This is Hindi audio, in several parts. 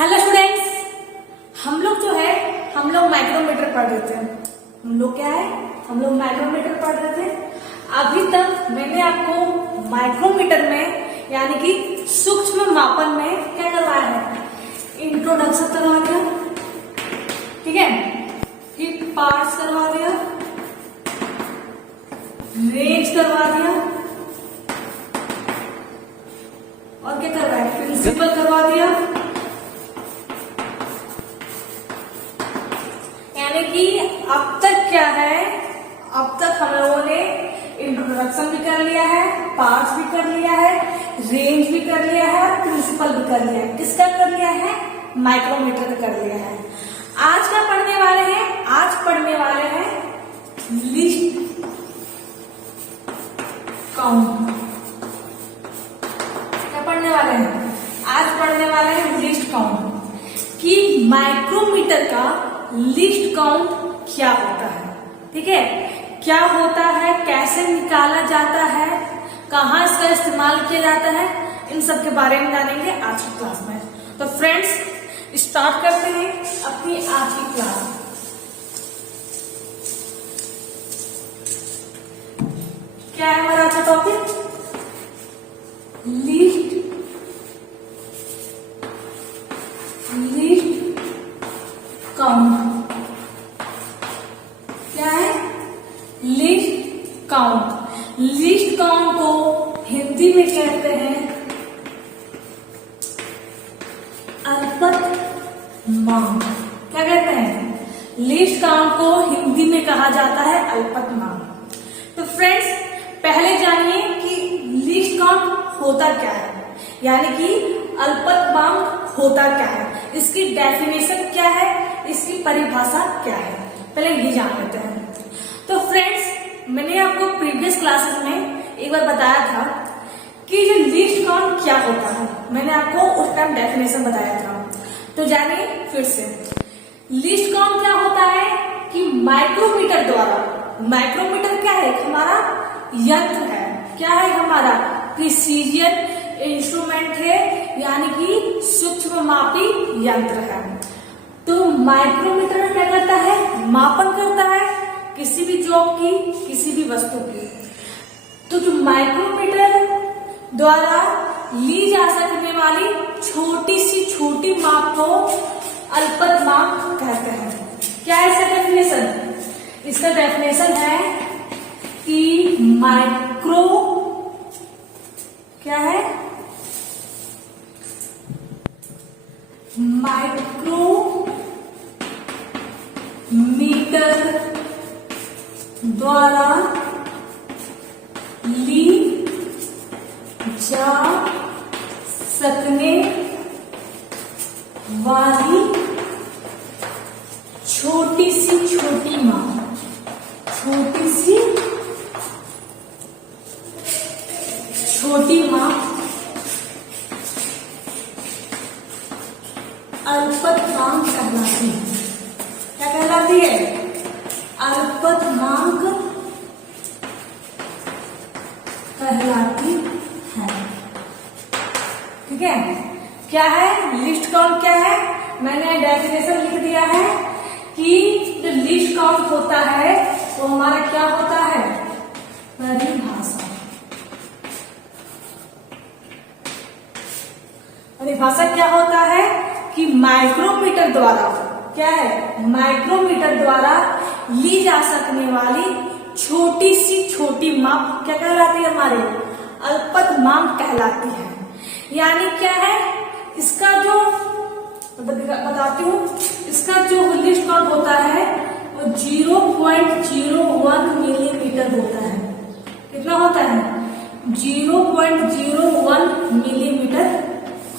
हेलो स्टूडेंट्स, हम लोग जो है हम लोग माइक्रोमीटर पढ़ रहे थे। हम लोग क्या है, हम लोग माइक्रोमीटर पढ़ रहे थे। अभी तक मैंने आपको माइक्रोमीटर में यानी कि सूक्ष्म मापन में क्या करवाया है, इंट्रोडक्शन करवा दिया, ठीक है, फिर पार्ट्स करवा दिया, रेंज करवा दिया और क्या करवाया, प्रिंसिपल करवा दिया। यानी कि अब तक क्या है, अब तक हम लोगों ने इंट्रोडक्शन भी कर लिया है, पार्ट्स भी कर लिया है, रेंज भी कर लिया है और प्रिंसिपल भी कर लिया है। किसका कर लिया है, माइक्रोमीटर का कर लिया है। आज क्या पढ़ने वाले हैं, आज पढ़ने वाले हैं लीस्ट काउंट। क्या पढ़ने वाले हैं, आज पढ़ने वाले हैं लीस्ट काउंट कि माइक्रोमीटर का लीस्ट काउंट क्या होता है, ठीक है, क्या होता है, कैसे निकाला जाता है, कहाँ इसका इस्तेमाल किया जाता है, इन सब के बारे में जानेंगे आज की क्लास में। तो फ्रेंड्स स्टार्ट करते हैं अपनी आज की क्लास। क्या है हमारा आज का टॉपिक, लीस्ट काउंट। क्या है, लिस्ट काउंट। लिस्ट काउंट को हिंदी में कहते हैं अल्पतमांक। क्या कहते हैं, लिस्ट काउंट को हिंदी में कहा जाता है अल्पतमांक। तो फ्रेंड्स पहले जानिए कि लिस्ट काउंट होता क्या है, यानी कि अल्पतमांक होता क्या है, इसकी डेफिनेशन क्या है, इसकी परिभाषा क्या है, पहले ये जान लेते हैं। तो फ्रेंड्स मैंने आपको प्रीवियस क्लासेस में एक बार बताया था कि जो लिस्ट काउंट क्या होता है, मैंने आपको उस टाइम डेफिनेशन बताया था। तो जानिए फिर से, लिस्ट काउंट क्या होता है कि माइक्रोमीटर द्वारा, माइक्रोमीटर क्या है, हमारा यंत्र है, क्या है हमारा प्रिसीजन इंस्ट्रूमेंट है, यानी कि सूक्ष्म मापी यंत्र है। तो माइक्रोमीटर क्या करता है, मापन करता है किसी भी जॉब की, किसी भी वस्तु की। तो जो माइक्रोमीटर द्वारा ली जा सकने वाली छोटी सी छोटी माप को अल्पतमांक कहते हैं। क्या है इसका डेफिनेशन, इसका डेफिनेशन है कि माइक्रो क्या है, माइक्रोमीटर द्वारा ली जा सकने वाली छोटी सी छोटी माप, छोटी सी छोटी माप अल्पतमांक कहलाती है। क्या कहलाती है, अल्पतमांक कहलाती है, ठीक है। क्या है लिस्ट काउंट, क्या है, मैंने डेफिनेशन लिख दिया है कि जो लिस्ट काउंट होता है वो हमारा क्या होता है, परिभाषा। परिभाषा क्या होता है कि माइक्रोमीटर द्वारा, क्या है, माइक्रोमीटर द्वारा ली जा सकने वाली छोटी सी छोटी माप क्या कहलाती है, हमारी अल्पतमांक कहलाती है। यानी क्या है, इसका जो बताती हूँ, इसका जो लिस्ट काउंट होता है वो 0.01 मिलीमीटर होता है। कितना होता है, 0.01 मिलीमीटर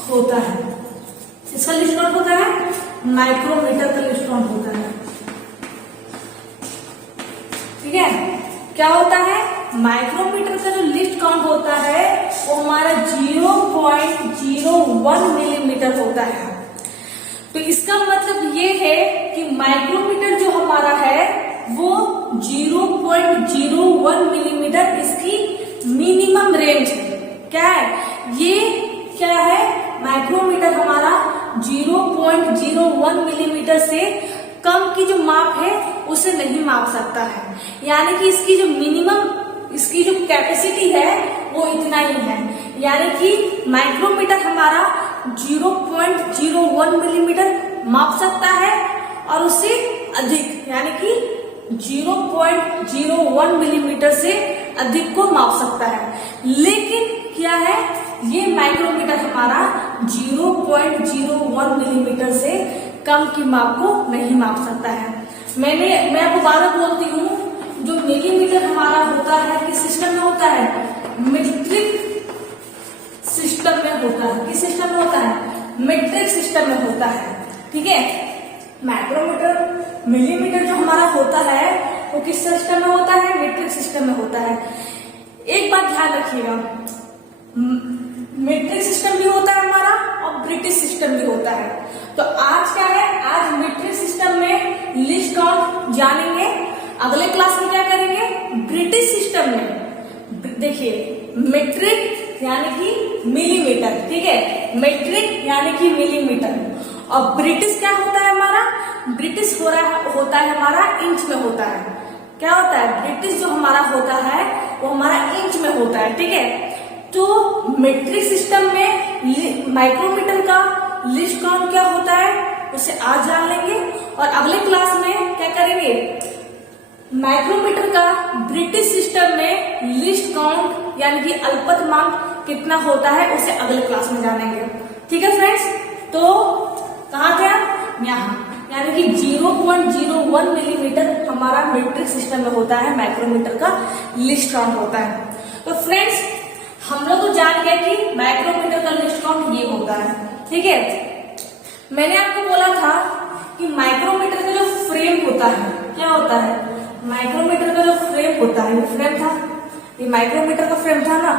होता है। इसका लिस्ट काउंट होता है, माइक्रोमीटर का लिस्ट काउंट होता है, ठीक है। क्या होता है, माइक्रोमीटर का जो लिस्ट काउंट होता है वो हमारा 0.01 मिलीमीटर होता है। तो इसका मतलब ये है कि माइक्रोमीटर जो हमारा है वो 0.01 मिलीमीटर इसकी मिनिमम रेंज है। क्या है ये, क्या है, माइक्रोमीटर हमारा 0.01 1 मिलीमीटर से कम की जो माप है उसे नहीं माप सकता है। यानी कि इसकी जो मिनिमम, इसकी जो कैपेसिटी है वो इतना ही है। यानी कि माइक्रोमीटर हमारा 0.01 मिलीमीटर माप सकता है और उससे अधिक यानी कि 0.01 मिलीमीटर से अधिक को माप सकता है। लेकिन क्या है, ये माइक्रोमीटर हमारा 0.01 मिलीमीटर से कम की माप को नहीं माप सकता है। मैं आपको बार बार बोलती हूँ, जो मिलीमीटर हमारा होता है किस सिस्टम में होता है, मीट्रिक सिस्टम में होता है। किस सिस्टम में होता है, मीट्रिक सिस्टम में होता है। ठीक है, माइक्रोमीटर मिलीमीटर जो हमारा होता है वो किस सिस्टम में होता है, मीट्रिक सिस्टम में होता है। एक बात ध्यान रखिएगा, मीट्रिक सिस्टम भी होता है हमारा और ब्रिटिश सिस्टम भी होता है। तो आज क्या है, आज मीट्रिक सिस्टम में लीस्ट काउंट जानेंगे, अगले क्लास में क्या करेंगे, ब्रिटिश सिस्टम में। देखिए, मीट्रिक यानी कि मिलीमीटर, ठीक है, मीट्रिक यानी कि मिलीमीटर, और ब्रिटिश क्या होता है हमारा, ब्रिटिश होता है हमारा इंच में होता है। क्या होता है, ब्रिटिश जो हमारा होता है वो हमारा इंच में होता है। ठीक है, तो मीट्रिक सिस्टम में माइक्रोमीटर का लीस्ट काउंट क्या होता है उसे आज जान लेंगे, और अगले क्लास में क्या करेंगे, माइक्रोमीटर का ब्रिटिश सिस्टम में लीस्ट काउंट यानी कि अल्पतमांक कितना होता है उसे अगले क्लास में जानेंगे। ठीक है फ्रेंड्स, तो कहाँ थे हम, यहाँ, यानी कि 0.01 मिलीमीटर हमारा मीट्रिक सिस्टम में होता है, माइक्रोमीटर का लीस्ट काउंट होता है। तो फ्रेंड्स, हम लोग तो जान गए कि माइक्रोमीटर का लीस्ट काउंट ये होता है। ठीक है, मैंने आपको बोला था कि माइक्रोमीटर का जो फ्रेम होता है, क्या होता है, माइक्रोमीटर का जो फ्रेम होता है, ये फ्रेम था, ये माइक्रोमीटर का फ्रेम था ना।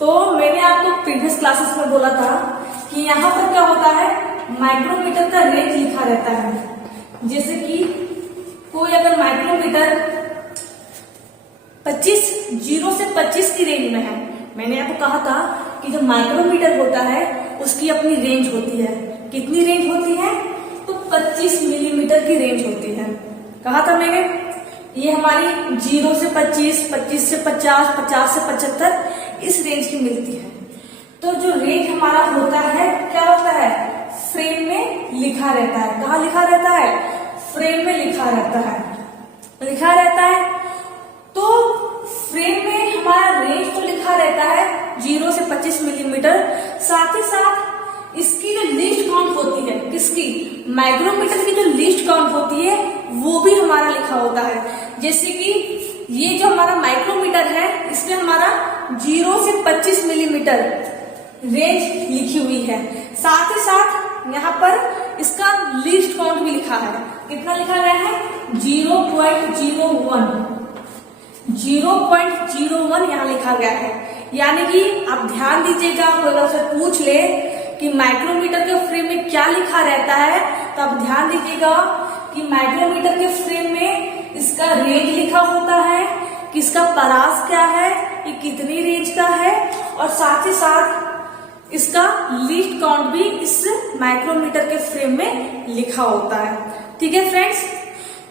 तो मैंने आपको प्रीवियस क्लासेस में बोला था कि यहाँ पर क्या होता है, माइक्रोमीटर का रेंज लिखा रहता है। जैसे कि कोई अगर माइक्रोमीटर 0 से 25 की रेंज में है, मैंने आपको कहा था कि जो माइक्रोमीटर होता है उसकी अपनी रेंज होती है। कितनी रेंज होती है, तो 25 मिलीमीटर की रेंज होती है। कहा था मैंने, ये हमारी 0 से 25, 25 से 50, 50 से 75 इस रेंज की मिलती है। तो जो रेंज हमारा होता है क्या होता है, फ्रेम में लिखा रहता है। कहाँ लिखा रहता है, फ्रेम में लिखा रहता है, लिखा रहता है। तो फ्रेम में हमारा रेंज तो लिखा रहता है 0 से 25 मिलीमीटर, साथ ही साथ इसकी जो लीस्ट काउंट होती है, किसकी, माइक्रोमीटर की जो लीस्ट काउंट होती है वो भी हमारा लिखा होता है। जैसे कि ये जो हमारा माइक्रोमीटर है इसमें हमारा 0 से 25 मिलीमीटर रेंज लिखी हुई है, साथ ही साथ यहाँ पर इसका लीस्ट काउंट भी लिखा है। कितना लिखा गया है, 0.01, 0.01 यहाँ लिखा गया है। यानी कि आप ध्यान दीजिएगा, कोई आपसे पूछ ले कि माइक्रोमीटर के फ्रेम में क्या लिखा रहता है, तो आप ध्यान दीजिएगा कि माइक्रोमीटर के फ्रेम में इसका रेंज लिखा होता है, कि इसका परास क्या है, ये कितनी रेंज का है, और साथ ही साथ इसका लीस्ट काउंट भी इस माइक्रोमीटर के फ्रेम में लिखा होता है। ठीक है फ्रेंड्स,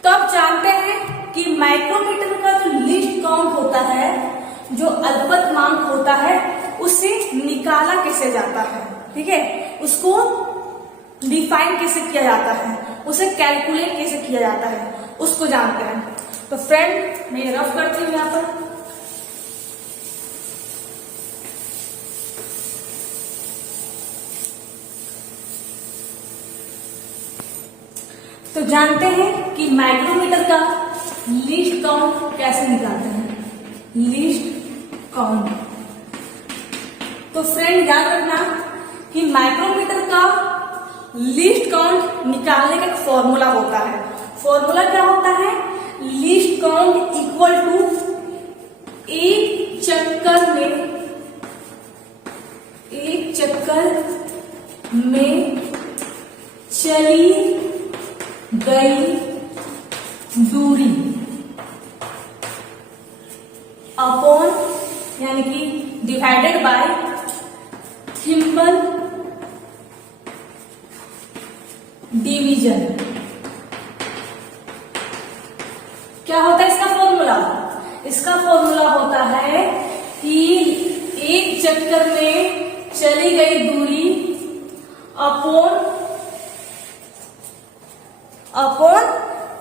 तो आप जानते हैं कि माइक्रोमीटर का जो लीस्ट काउंट होता है, जो अल्पतमांक होता है, उसे निकाला कैसे जाता है। ठीक है, उसको डिफाइन कैसे किया जाता है, उसे कैलकुलेट कैसे किया जाता है, उसको जानते हैं। तो फ्रेंड, मैं रफ करती हूँ यहाँ पर। तो जानते हैं कि माइक्रोमीटर का लीस्ट काउंट कैसे निकालते हैं, लीस्ट काउंट। तो फ्रेंड याद रखना कि माइक्रोमीटर का लीस्ट काउंट निकालने का एक फॉर्मूला होता है। फॉर्मूला क्या होता है, लीस्ट काउंट इक्वल टू एक चक्कर में चली गई दूरी अपॉन यानी कि डिवाइडेड बाय थिम्बल डिवीजन। क्या होता है इसका फॉर्मूला? इसका फॉर्मूला होता है कि एक चक्कर में चली गई दूरी अपॉन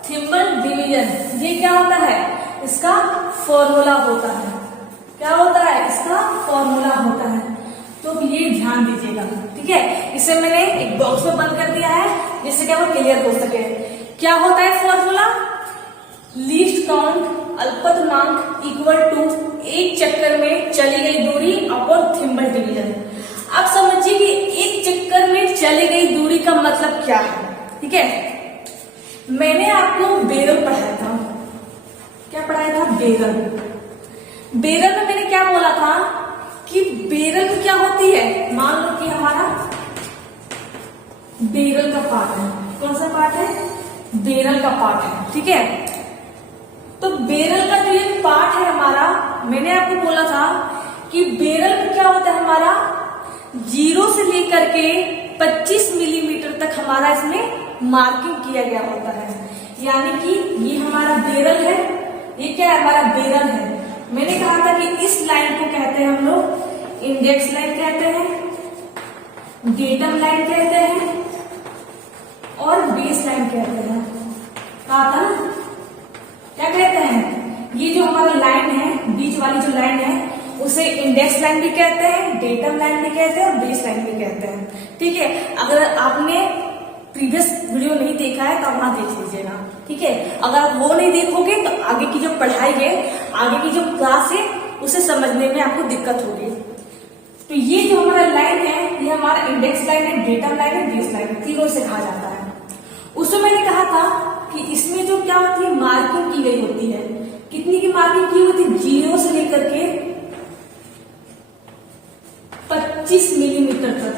थिम्बल डिवीजन। ये क्या होता है? इसका फॉर्मूला होता है। क्या होता है? इसका फॉर्मूला होता है। तो ये ध्यान दीजिएगा, ठीक है। इसे मैंने एक बॉक्स में बंद कर दिया है जिससे क्या वो क्लियर हो सके। क्या होता है फॉर्मूला? लीस्ट काउंट अल्पतमांक इक्वल टू एक चक्कर में चली गई दूरी अपॉन थिम्बल डिवीजन। अब समझिए कि एक चक्कर में चली गई दूरी का मतलब क्या है, ठीक है। मैंने आपको बेरल पढ़ाया था। क्या पढ़ाया था? बेरल। बेरल में मैंने क्या बोला था कि बेरल में क्या होती है? मान लो कि हमारा बेरल का पार्ट है। कौन सा पार्ट है? बेरल का पार्ट है, ठीक है। तो बेरल का जो ये पार्ट है हमारा, मैंने आपको बोला था कि बेरल में क्या होता है हमारा, 0 से लेकर के 25 मिलीमीटर तक हमारा इसमें मार्किंग किया गया होता है। यानी कि ये हमारा बेरल है। ये क्या है? हमारा बेरल है। मैंने कहा था कि इस लाइन को कहते हैं हम लोग इंडेक्स लाइन कहते हैं, डेटम लाइन कहते हैं और बेस लाइन कहते हैं। कहा था ना? क्या कहते हैं? ये जो हमारा लाइन है, बीच वाली जो लाइन है, उसे इंडेक्स लाइन भी कहते हैं, डेटम लाइन भी कहते हैं और बेस लाइन भी कहते हैं, ठीक है। अगर आपने प्रीवियस वीडियो नहीं देखा है तो वहां देख लीजिएगा, ठीक है। अगर आप वो नहीं देखोगे तो आगे की जो पढ़ाई है, आगे की जो क्लास है, उसे समझने में आपको दिक्कत होगी। तो ये जो हमारा लाइन है, ये हमारा इंडेक्स लाइन है, डेटम लाइन है, बेस लाइन है, तीनों से कहा जाता है। उसमें मैंने कहा था कि इसमें जो क्या होती है, मार्किंग की गई होती है। कितनी की मार्किंग की होती है? 0 से लेकर के 25 मिलीमीटर तक।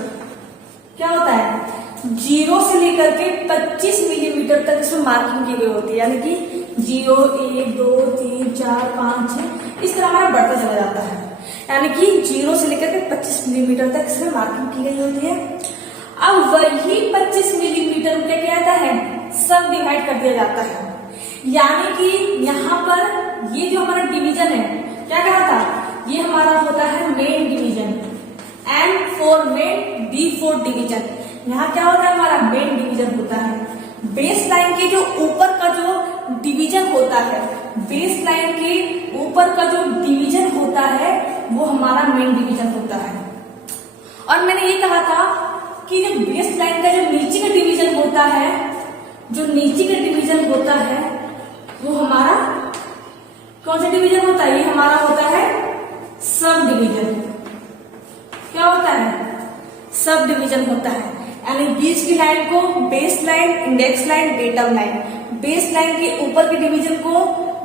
क्या होता है? 0 से लेकर के 25 मिलीमीटर तक इसमें मार्किंग की गई होती है। यानी कि 0, 1, 2, 3, 4, 5, 6 इस तरह हमारा बढ़ता चला जाता है। यानी कि 0 से लेकर के 25 मिलीमीटर तक इसमें मार्किंग की गई होती है। अब वही 25 मिलीमीटर क्या किया जाता है? सब डिवाइड कर दिया जाता है। यानी कि यहाँ पर ये जो हमारा डिवीजन है, क्या कहा था? ये हमारा होता है main division. M for main, D for division. यहाँ क्या होता है? हमारा मेन डिवीजन होता है। बेस लाइन के जो ऊपर का जो डिवीजन होता है, बेस लाइन के ऊपर का जो डिवीजन होता है, वो हमारा मेन डिवीजन होता है। और मैंने ये कहा था कि जो बेस लाइन का जो नीचे का डिवीजन होता है, जो नीचे का डिवीजन होता है, वो हमारा कौन सा डिवीजन होता है? ये हमारा होता है सब डिवीजन। क्या होता है? सब डिवीजन होता है। यानी बीच की लाइन को base line, index line, datum line, base line के ऊपर के डिवीजन को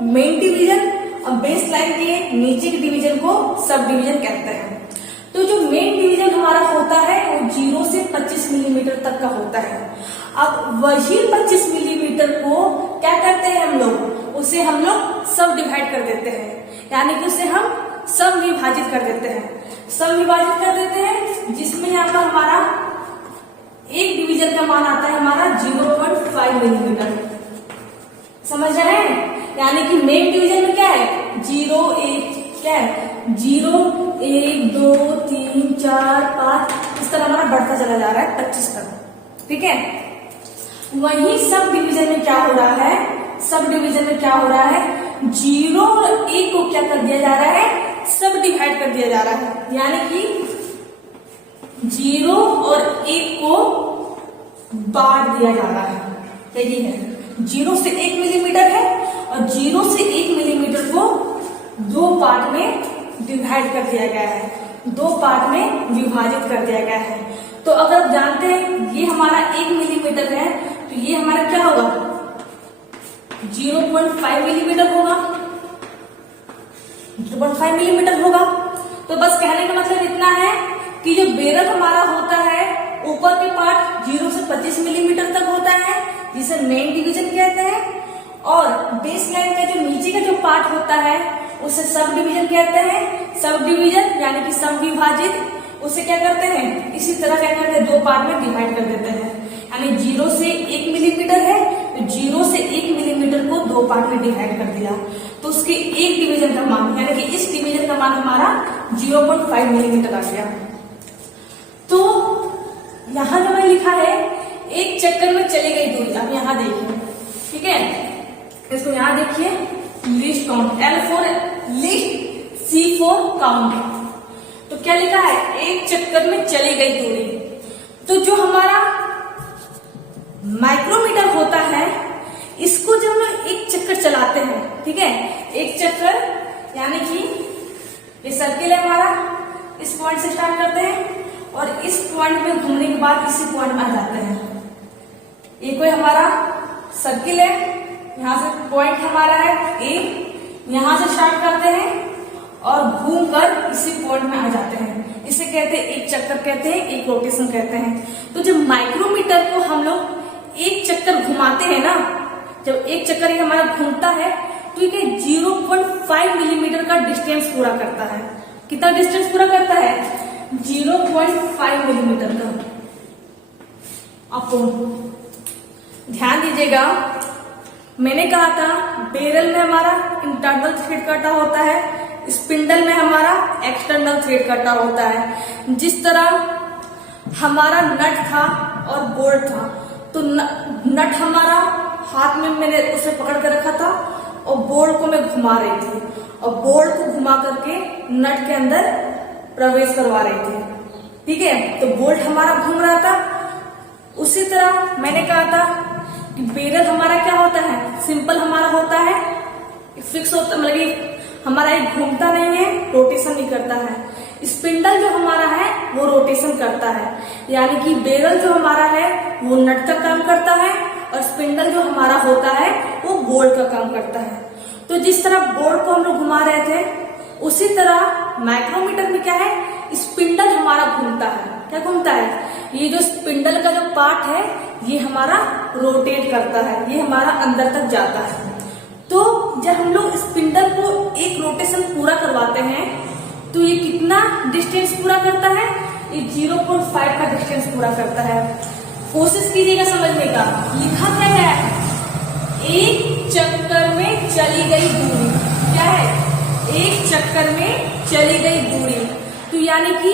मेन डिवीजन और बेस लाइन के नीचे के डिवीजन को सब डिवीजन कहते हैं। तो जो मेन डिवीजन हमारा होता है वो 0 से 25 मिलीमीटर तक का होता है। अब वही 25 मिलीमीटर को क्या करते हैं हम लोग? उसे हम लोग सब डिवाइड कर देते हैं। यानी कि उसे हम सब विभाजित कर देते हैं। सब विभाजित कर देते हैं, जिसमें यहाँ पर हमारा एक डिवीजन का मान आता है हमारा 0.5 मिलीमीटर। समझ रहे हैं? यानी कि मेन डिवीजन में क्या है? 0, 1, क्या है? 0, 1, 2, 3, 4, 5 इस तरह हमारा बढ़ता चला जा रहा है 25 तक, ठीक है। वही सब डिवीजन में क्या हो रहा है? सब डिवीजन में क्या हो रहा है? 0 और 1 को क्या कर दिया जा रहा है? सब डिवाइड कर दिया जा रहा है। यानी कि 0 और 1 को बांट दिया जा रहा है। यही है, 0 से 1 मिलीमीटर है और 0 से 1 मिलीमीटर को 2 पार्ट में डिवाइड कर दिया गया है, 2 पार्ट में विभाजित कर दिया गया है। तो अगर आप जानते हैं ये हमारा 1 मिलीमीटर है, तो ये हमारा क्या होगा? 0.5 मिलीमीटर होगा, 0.5 मिलीमीटर होगा। तो बस कहने का मतलब इतना है कि जो बेरल हमारा होता है, ऊपर के पार्ट 0 से 25 मिलीमीटर तक होता है, जिसे मेन डिवीजन कहते हैं, और बेस लाइन का जो नीचे का जो पार्ट होता है उसे सब डिवीजन कहते हैं। सब डिवीजन यानी कि सब विभाजित, उसे क्या करते हैं? इसी तरह क्या करते हैं? 2 पार्ट में डिवाइड कर देते हैं। यानी 0 से 1 मिलीमीटर है, तो 0 से 1 मिलीमीटर को 2 पार्ट में डिवाइड कर दिया, तो उसके एक डिवीजन का मान, यानी कि इस डिवीजन का मान हमारा 0.5 मिलीमीटर आ गया। तो यहां जो मैंने लिखा है एक चक्कर में चली गई दूरी, आप यहां देखिए, ठीक है, इसको यहां देखिए, least count, L for least, C for count. तो क्या लिखा है, एक चक्कर में चली गई दूरी। तो जो हमारा माइक्रोमीटर होता है, इसको जब हम एक चक्कर चलाते हैं, ठीक है, एक चक्कर यानी कि ये सर्किल है हमारा, इस पॉइंट से स्टार्ट करते हैं और इस पॉइंट में घूमने के बाद इसी पॉइंट में आ जाते हैं। ये कोई हमारा सर्किल है, यहां से पॉइंट हमारा है ए, यहां से स्टार्ट करते हैं और घूमकर इसी पॉइंट में आ जाते हैं। इसे कहते हैं एक चक्कर कहते हैं, एक रोटेशन कहते हैं। तो जब माइक्रोमीटर को हम लोग एक चक्कर घुमाते हैं ना, जब एक चक्कर हमारा घूमता है तो ये 0.5 मिलीमीटर का डिस्टेंस पूरा करता है। कितना डिस्टेंस पूरा करता है, 0.5 मिलीमीटर का। अपन ध्यान दीजिएगा, मैंने कहा था बेरल में हमारा इंटरनल थ्रेड कटा होता है, स्पिंडल में हमारा एक्सटर्नल थ्रेड कटा होता है। जिस तरह हमारा नट था और बोल्ट था, तो नट हमारा हाथ में मैंने उसे पकड़ कर रखा था और बोल्ट को मैं घुमा रही थी, और बोल्ट को घुमा करके नट के अंदर प्रवेश करवा रही थी, ठीक है। तो बोल्ट हमारा घूम रहा था। उसी तरह मैंने कहा था कि बेरल हमारा क्या होता है, सिंपल हमारा होता है, फिक्स होता, मतलब कि हमारा एक घूमता नहीं है, रोटेशन नहीं करता है। स्पिंडल जो हमारा है वो रोटेशन करता है, यानी कि बेरल जो हमारा है वो नट का काम करता है और स्पिंडल जो हमारा होता है वो बोल्ट का काम करता है। तो जिस तरह बोल्ट को हम लोग घुमा रहे थे, उसी तरह माइक्रोमीटर में क्या है, स्पिंडल हमारा घूमता है। क्या घूमता है, ये जो स्पिंडल का जो पार्ट है ये हमारा रोटेट करता है, ये हमारा अंदर तक जाता है। तो जब हम लोग स्पिंडल को एक रोटेशन पूरा करवाते हैं तो ये कितना डिस्टेंस पूरा करता है, ये 0.5 का डिस्टेंस पूरा करता है। कोशिश कीजिएगा समझने का, लिखा क्या है, एक चक्कर में चली गई दूरी। क्या है, एक चक्कर में चली गई दूरी। तो यानी कि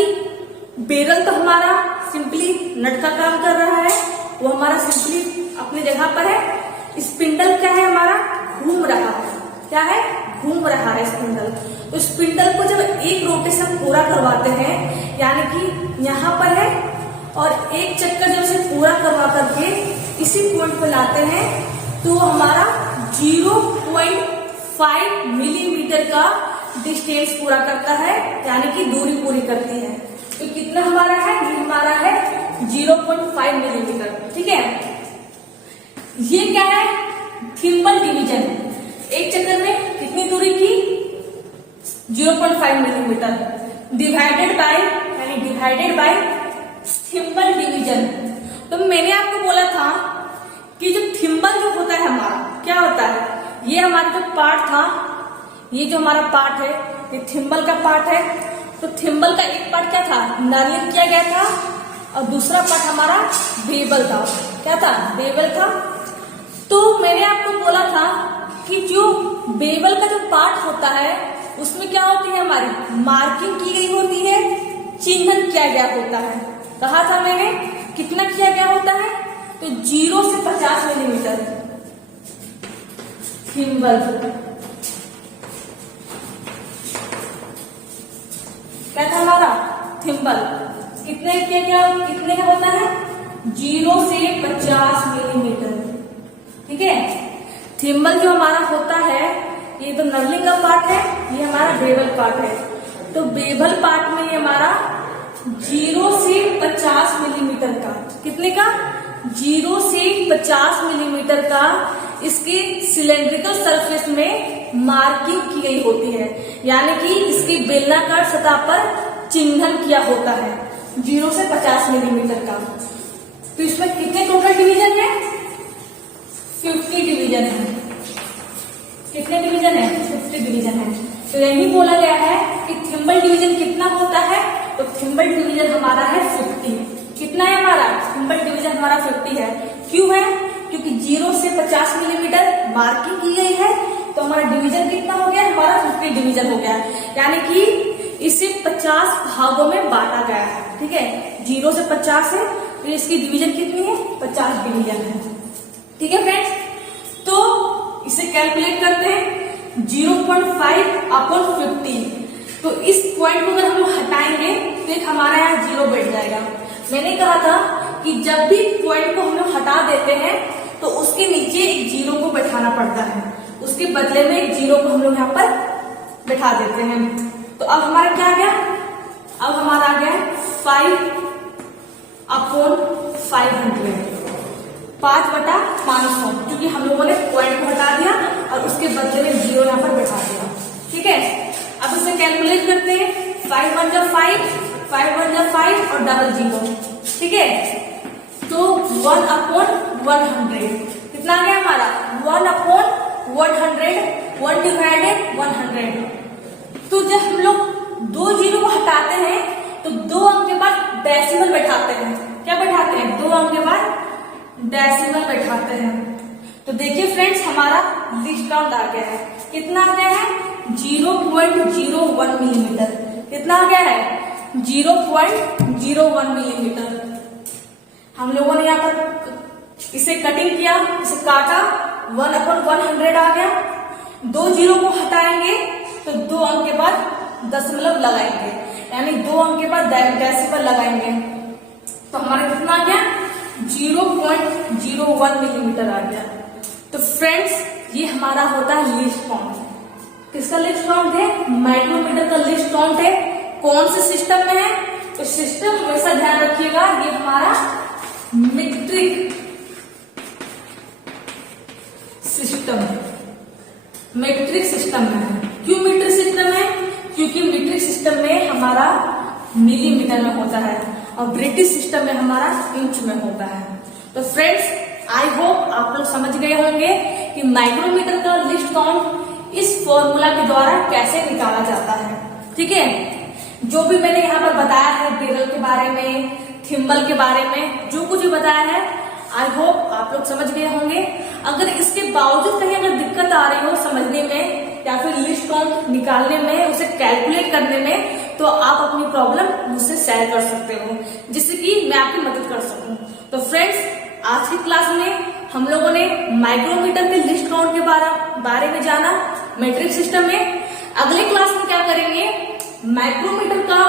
बेरल तो हमारा सिंपली नट का काम कर रहा है, वो हमारा सिंपली अपनी जगह पर है। स्पिंडल क्या है, हमारा घूम रहा है। क्या है, घूम रहा है स्पिंडल। तो स्पिंडल को जब एक रोटेशन पूरा करवाते हैं, यानी कि यहाँ पर है, और एक चक्कर जब से पूरा करवा करके इसी पॉइंट पर लाते हैं, तो हमारा 0.5 मिलीमीटर का डिस्टेंस पूरा करता है, यानी कि दूरी पूरी करती है। तो कितना हमारा है, ये हमारा है 0.5 मिलीमीटर, ठीक है। ये क्या है, थिम्बल डिवीजन। एक चक्कर में कितनी दूरी की, 0.5 मिलीमीटर डिवाइडेड बाय, यानी डिवाइडेड बाय थिम्बल डिवीजन। तो मैंने आपको बोला था कि जो थिम्बल जो होता है हमारा, क्या होता है, ये हमारा जो पार्ट था, ये जो हमारा पार्ट है ये थिम्बल का पार्ट है। तो थिम्बल का एक पार्ट क्या था, नर्लिंग किया गया था, और दूसरा पार्ट हमारा बेबल था। क्या था, बेबल था। तो मैंने आपको बोला था कि जो बेबल का जो पार्ट होता है उसमें क्या होती है, हमारी मार्किंग की गई होती है, चिन्हन किया गया होता है। कहा था मैंने कितना किया गया होता है, तो 0 से 50 मिलीमीटर थिम्बल। क्या था हमारा, थिम्बल। कितने किया गया, कितने का होता है, 0 से 50 मिलीमीटर, ठीक है। थिम्बल जो हमारा होता है, ये तो नर्लिंग का पार्ट है, ये हमारा बेबल पार्ट है। तो बेबल पार्ट में ये हमारा 0 से 50 मिलीमीटर का, कितने का, 0 से 50 मिलीमीटर का इसके सिलेंड्रिकल सरफेस में मार्किंग की गई होती है, यानी कि इसकी बेलनाकार सतह पर चिन्हन किया होता है 0 से 50 मिलीमीटर का। तो इसमें कितने टोटल डिवीजन है, 50 डिवीजन है। कितने डिवीजन है, 50 डिवीजन है। तो यही बोला गया है कि थिम्बल डिवीजन कितना होता है, तो थिम्बल डिवीजन हमारा है 50। कितना है हमारा, थिम्बल डिवीजन हमारा 50 है। क्यों है? क्योंकि 0 से 50 मिलीमीटर मार्किंग की गई है, तो हमारा डिवीजन कितना हो गया? हमारा 50 डिवीजन हो गया, यानी कि इसे 50 भागों में बांटा गया है। ठीक है, 0 से 50 है, तो इसकी डिवीजन कितनी है? 50 डिवीजन है। ठीक है फ्रेंड्स, तो इसे कैलकुलेट करते हैं 0.5 अपॉन 50। तो इस पॉइंट को अगर हम हटाएंगे तो एक हमारा यहाँ 0 बैठ जाएगा। मैंने कहा था कि जब भी पॉइंट को हम लोग हटा देते हैं तो उसके नीचे एक 0 को बैठाना पड़ता है, उसके बदले में एक 0 को हम लोग यहाँ पर बैठा देते हैं। तो अब हमारा क्या आ गया? अब हमारा आ गया 5 अपॉन 500, 5/500, क्योंकि हम लोगों ने पॉइंट को हटा दिया और उसके बदले में 0 यहाँ पर बैठा दिया। ठीक है, अब इसे कैलकुलेट करते हैं। 5 1 जा 5, 5 1 जा 5 और डबल 0। ठीक है, तो 1 अपॉन 100 कितना आ गया हमारा? 1 अपॉन 100, 1 डिवाइडेड 100। तो जब हम लोग 2 0 को हटाते हैं तो 2 अंक के बाद डेसिमल बैठाते हैं। क्या बैठाते हैं? 2 अंक के बाद डेसिमल बैठाते हैं। तो देखिए फ्रेंड्स, हमारा लिस्ट काउंट आ गया है। कितना आ गया है? 0.01 मिलीमीटर। कितना आ गया है? 0.01 मिलीमीटर। हम लोगों ने यहाँ पर इसे कटिंग किया, इसे काटा, 1 अपॉन 100 आ गया। 2 0 को हटाएंगे तो 2 अंक के बाद दशमलव लगाएंगे, यानी 2 अंक के बाद डेसिमल लगाएंगे, तो हमारा कितना आ गया? 0.01 मिलीमीटर आ गया। तो फ्रेंड्स, ये हमारा होता है लिस्ट काउंट। किसका लिस्ट काउंट है? माइक्रोमीटर का लिस्ट काउंट है। कौन से सिस्टम में है? तो सिस्टम हमेशा ध्यान रखिएगा, ये हमारा मीट्रिक सिस्टम है। मीट्रिक सिस्टम में है। क्यों मीट्रिक सिस्टम है? क्योंकि मीट्रिक सिस्टम में हमारा मिलीमीटर में होता है और ब्रिटिश सिस्टम में हमारा इंच में होता है। तो फ्रेंड्स, आई होप आप लोग समझ गए होंगे कि माइक्रोमीटर का लिस्ट काउंट इस फॉर्मूला के द्वारा कैसे निकाला जाता है। ठीक है, जो भी मैंने यहाँ पर बताया है बेरल के बारे में, थिम्बल के बारे में, जो कुछ भी बताया है, आई होप आप लोग समझ गए होंगे। अगर इसके बावजूद कहीं अगर दिक्कत आ रही हो समझने में या फिर लिस्ट काउंट निकालने में, उसे कैलकुलेट करने में, तो आप अपनी प्रॉब्लम मुझसे शेयर कर सकते हो, जिससे कि मैं आपकी मदद कर सकूं। तो फ्रेंड्स, आज की क्लास में हम लोगों ने माइक्रोमीटर के लिस्ट काउंट के बारे में जाना, मीट्रिक सिस्टम में। अगले क्लास में क्या करेंगे? माइक्रोमीटर का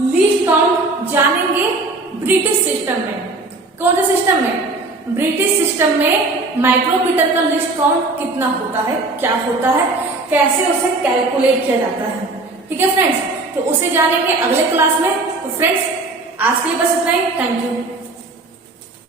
लिस्ट काउंट जानेंगे ब्रिटिश सिस्टम में। कौन से सिस्टम में? ब्रिटिश सिस्टम में माइक्रोमीटर का लिस्ट काउंट कितना होता है, क्या होता है, कैसे उसे कैलकुलेट किया जाता है। ठीक है फ्रेंड्स, तो उसे जानेंगे अगले क्लास में। तो फ्रेंड्स, आज के लिए बस इतना ही। Thank you.